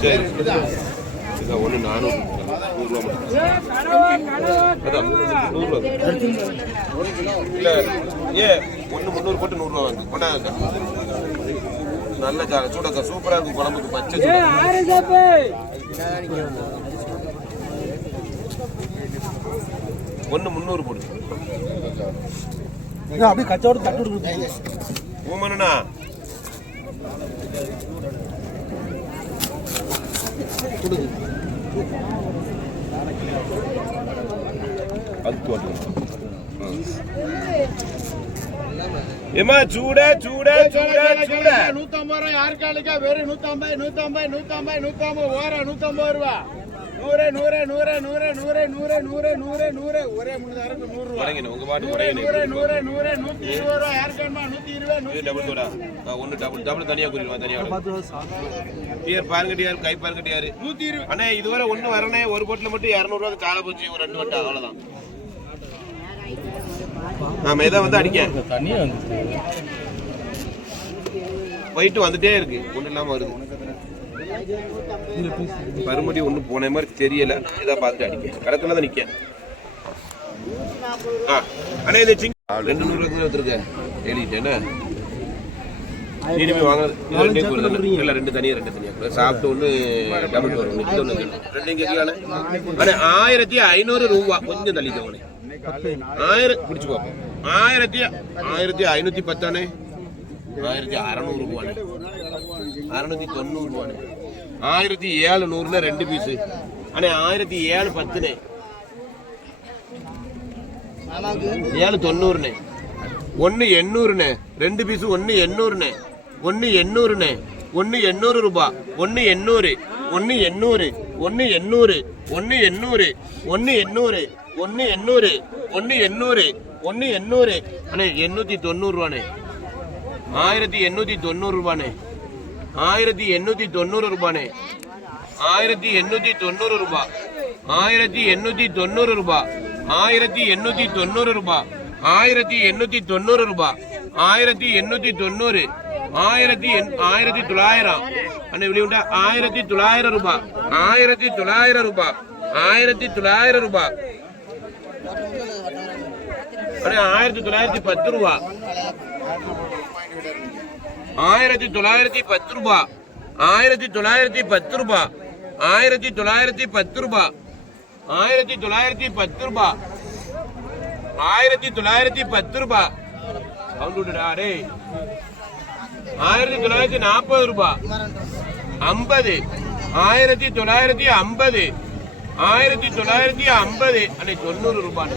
சரி இதான் ஒன்று நானூறு நூறுரூவா மட்டும் அதான் நூறுரூவா இல்லை ஏ ஒன்று முந்நூறு போட்டு நூறுரூவா வாங்க கொண்டாங்க நல்ல ஜா சூடக்கா சூப்பராக இருக்கும் குழம்புக்கு பச்சை சூடக்கா. ஒன்று முந்நூறு போட்டு அப்படியே கச்சோடு தட்டு கொடுக்குறீங்க ஊமனா એમાં చూడే చూడే చూడే చూడే నూతొంభై యారు కాళ్ళకి వేరే నూతొంభై నూతొంభై నూతొంభై నూతొంభై ఓర నూతొంభై రూపా நூறு நூறு நூறு நூறு நூறு நூறு நூறு நூறு நூறு ஒரே முழுதாருக்கு நூறு ரூபா உடங்கின உங்க பாட்டு நூறு நூறு நூறு நூறு நூத்தி இருபது ரூபா நூத்தி இருபது நூத்தி டபுள் ஒன்று டபுள் டபுள் தனியாக குறிடுவா தனியாக டியர் பாருங்க டியார் கை பாருங்க நூத்தி இருபது அண்ணே இதுவரை ஒன்று வரனே ஒரு போட்டில் மட்டும் இரநூறுவா கால போச்சு ஒரு ரெண்டு வட்டம் அவ்வளோதான் ஆமாம் இதை வந்து அடிக்க போயிட்டு வந்துட்டே இருக்கு ஒன்றும் இல்லாமல் வருது பருமடி ஒன்றும் போன மாதிரி தெரியல. இதை பார்த்துட்டு அடிக்க கடத்துல தான் நிற்க ஆ அண்ணே இது சிங் ரெண்டு நூறு எடுத்துருக்க எழுதிட்டேன் இனிமே வாங்க ரெண்டே கொடுங்க இல்ல ரெண்டு தனியா ரெண்டு தனியா கொடு. சாப்பிட்டு ஒண்ணு டபுள் வரும் ஒண்ணு இது ஒண்ணு ரெண்டு கேட்கலானே அண்ணே ஆயிரத்தி ஐநூறு ரூபா. கொஞ்சம் தள்ளிக்கோங்கண்ணே ஆயிரம் பிடிச்சு பார்ப்போம் ஆயிரத்தி ஆயிரத்தி ஐநூத்தி பத்தானே? ஆயிரத்தி அறநூறு ரூபானே அறநூத்தி தொண்ணூறு ரூபானே ஆயிரத்தி ஏழு நூறுல ரெண்டு பீஸு அண்ணே ஆயிரத்தி ஏழு பத்துனே. ஏழு தொண்ணூறுண்ணே ஒன்று எண்ணூறுண்ணே ரெண்டு பீஸு ஒன்று எண்ணூறுண்ணே ஒன்று எண்ணூறுண்ணே ஒன்று எண்ணூறு ரூபா. ஒன்று எண்ணூறு. ஒன்று எண்ணூறு. ஒன்று எண்ணூறு. ஒன்று எண்ணூறு. ஒன்று எண்ணூறு. ஒன்று எண்ணூறு. ஒன்று எண்ணூறு. ஒன்று எண்ணூறு. அண்ணே எண்ணூற்றி தொண்ணூறுரூவாண்ணே ஆயிரத்தி எண்ணூற்றி தொண்ணூறு ரூபானே. ஆயிரத்தி எண்ணூற்றி தொண்ணூறு ரூபானே. ஆயிரத்தி எண்ணூற்றி தொண்ணூறு ரூபா. ஆயிரத்தி எண்ணூற்றி தொண்ணூறு ரூபா. ஆயிரத்தி எண்ணூற்றி தொண்ணூறு ரூபா. ஆயிரத்தி எண்ணூற்றி தொண்ணூறு ரூபா. ஆயிரத்தி எண்ணூற்றி தொண்ணூறு. ஆயிரத்தி எண் ஆயிரத்தி தொள்ளாயிரம். அண்ணா வெளியுண்டா. ஆயிரத்தி தொள்ளாயிரம் ரூபா. ஆயிரத்தி தொள்ளாயிரம் ரூபா. ஆயிரத்தி தொள்ளாயிரம் ரூபா. அண்ணே ஆயிரத்தி தொள்ளாயிரத்தி பத்து ரூபா. ஆயிரத்தி தொள்ளாயிரத்தி பத்து ரூபா. ஆயிரத்தி தொள்ளாயிரத்தி பத்து ரூபா. ஆயிரத்தி தொள்ளாயிரத்தி பத்து ரூபா. ஆயிரத்தி தொள்ளாயிரத்தி பத்து ரூபா. ஆயிரத்தி தொள்ளாயிரத்தி பத்து ரூபா. சவுண்ட் விட்டுடா ஆயிரத்தி தொள்ளாயிரத்தி நாற்பது ரூபா. ஐம்பது. ஆயிரத்தி தொள்ளாயிரத்தி ஐம்பது. ஆயிரத்தி தொள்ளாயிரத்தி ஐம்பது அன்னைக்கு தொண்ணூறு ரூபாய்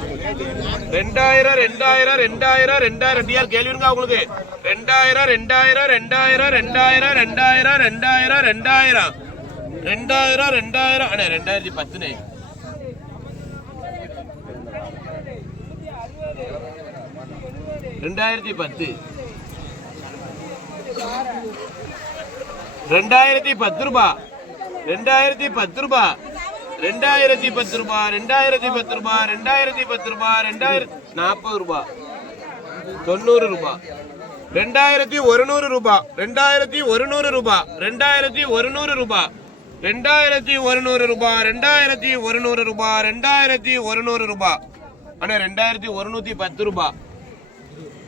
ரெண்டாயிரம் ரெண்டாயிரம் ரெண்டாயிரம் ரெண்டாயிரம் டிஆர் கேள்வி இருக்கா உங்களுக்கு? ரெண்டாயிரம் ரெண்டாயிரம் ரெண்டாயிரம் ரெண்டாயிரம் ரெண்டாயிரம் ரெண்டாயிரம் ரெண்டாயிரம். ரெண்டாயிரம் ரெண்டாயிரம் அண்ணே ரெண்டாயிரத்தி பத்துனே. ரெண்டாயிரத்தி பத்து. ரெண்டாயிரத்தி பத்து ரூபா. ரெண்டாயிரத்தி பத்து ரூபா. ரெண்டாயிரத்தி பத்து ரூபா ரெண்டாயிரத்தி பத்து ரூபா ரெண்டாயிரத்தி பத்து ரூபா ரெண்டாயிரத்தி நாற்பது ரூபா. தொண்ணூறு ரூபா. ரெண்டாயிரத்தி ஒருநூறு ரூபா. ரெண்டாயிரத்தி ஒருநூறு ரூபா. ரெண்டாயிரத்தி ஒருநூறு ரூபா. ரெண்டாயிரத்தி ஒருநூறு ரூபா. ரெண்டாயிரத்தி ஒருநூறு ரூபா. ரெண்டாயிரத்தி ஒருநூறு ரூபா. ஆனால் ரெண்டாயிரத்தி ஒருநூற்றி பத்து ரூபா.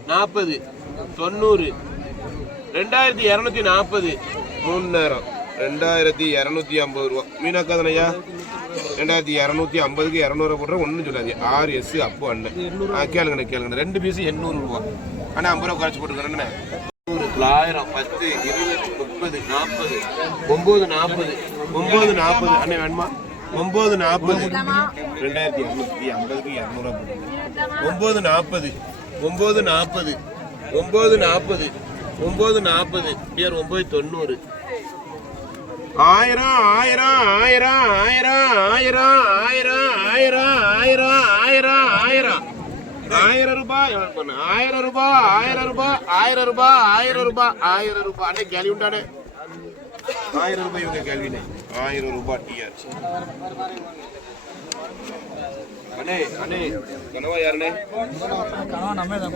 நாற்பது. தொண்ணூறு. ரெண்டாயிரத்தி இரநூத்தி நாற்பது. மூணு நேரம். ரெண்டாயிரத்தி இரநூத்தி ஐம்பது ரூபா. மீனாக்கா தானையா ரெண்டாயிரத்தி இரநூத்தி ஐம்பதுக்கு இரநூறு போடுற ஒன்றும் சொல்லாது ஆறு எஸ் அப்போ அண்ணன். ஆ கேளுங்கண்ணே கேளுங்கண்ணே. ரெண்டு பீஸு எண்ணூறு ரூபா. அண்ணா ஐம்பது ரூபா குறைச்சி போட்டுக்கிறேண்ணே நூறு தொள்ளாயிரம் பத்து இருபது முப்பது நாற்பது ஒம்பது நாற்பது ஒம்பது நாற்பது. அண்ணே வேணுமா? ஒம்பது நாற்பது. ரெண்டாயிரத்தி இரநூத்தி ஐம்பதுக்கு இரநூறுவா போட்டுருங்க ஒம்பது நாற்பது ஒம்பது நாற்பது ஒம்பது நாற்பது ஒம்பது நாற்பது பேர் ஒம்பது தொண்ணூறு. ஆயிரம் ஆயிரம் ஆயிரம் ஆயிரம் ஆயிரம் ஆயிரம் ஆயிரம் ஆயிரம் ஆயிரம் ஆயிரம். ஆயிரம் ரூபாய்? ஆயிரம் ரூபாய் ஆயிரம் ரூபாய் ஆயிரம் ரூபாய் ஆயிரம் ரூபாய் ஆயிரம் ரூபாய். அண்ணே கேள்வி உண்டானே ஆயிரம் ரூபாய் இவங்க கேள்வினே ஆயிரம் ரூபாய் டிஆர் அண்ணே அண்ணே. கனவா யாருண்ணே? கனவா நம்ம தான்